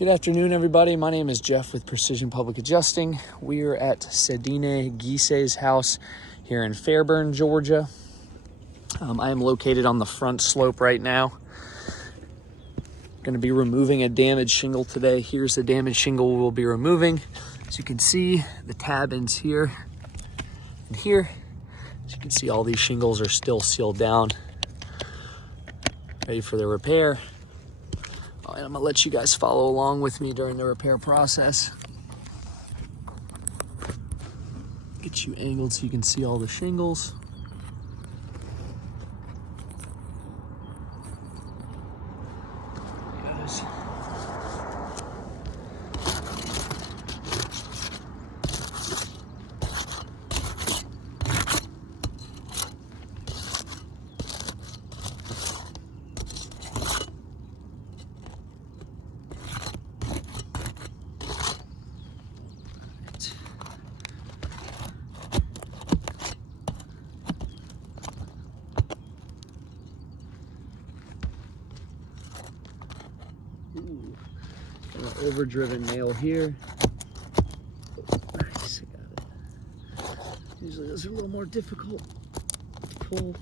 Good afternoon, everybody. My name is Jeff with Precision Public Adjusting. We are at Seydina Guisse's house here in Fairburn, Georgia. I am located on the front slope right now. Going to be removing a damaged shingle today. Here's the damaged shingle we'll be removing. As you can see, the tab ends here and here. As you can see, all these shingles are still sealed down, ready for the repair. And I'm gonna let you guys follow along with me during the repair process. Get you angled so you can see all the shingles. Yes. Ooh, got an overdriven nail here. Oh, nice, I got it. Usually those are a little more difficult to pull.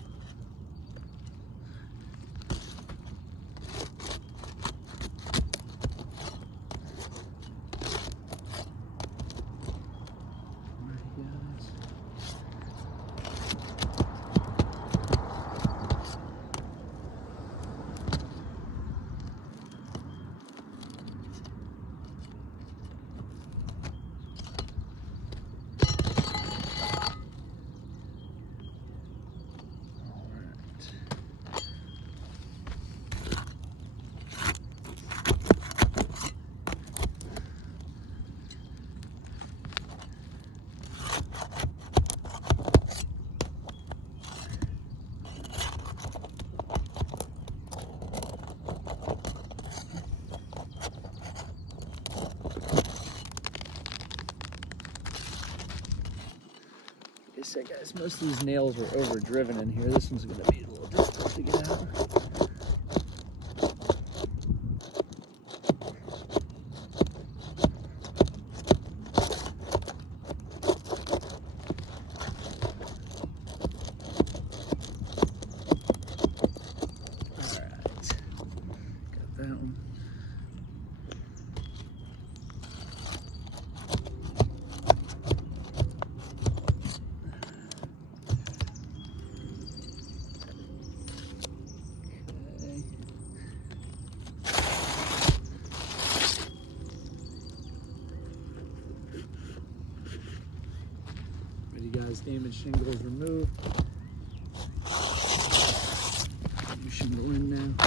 Like I said, guys, most of these nails were overdriven in here. This one's going to be a little difficult to get out. Alright, got that one. Ready, guys, damaged shingles removed. New shingle in now.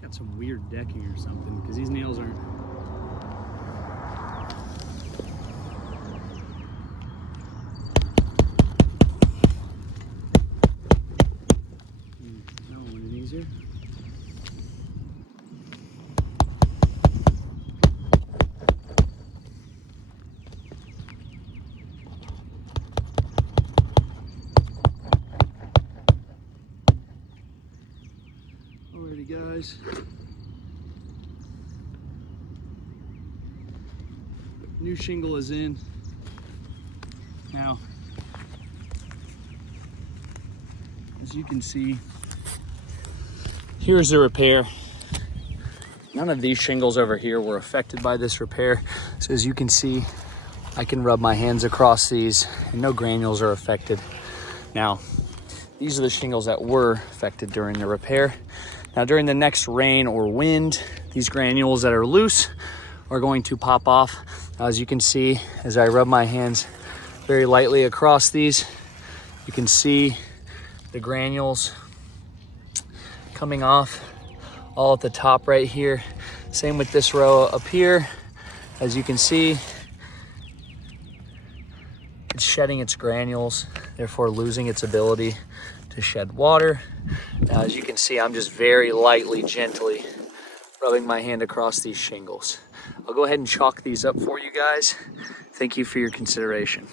Got some weird decking or something because these nails aren't. No easier. Alrighty guys. New shingle is in. Now, as you can see, here's the repair. None of these shingles over here were affected by this repair. So as you can see, I can rub my hands across these and no granules are affected. Now, these are the shingles that were affected during the repair. Now, during the next rain or wind, these granules that are loose are going to pop off. Now, as you can see, as I rub my hands very lightly across these, you can see the granules coming off all at the top right here. Same with this row up here. As you can see, it's shedding its granules, therefore losing its ability to shed water. Now, as you can see, I'm just very lightly, gently rubbing my hand across these shingles. I'll go ahead and chalk these up for you guys. Thank you for your consideration.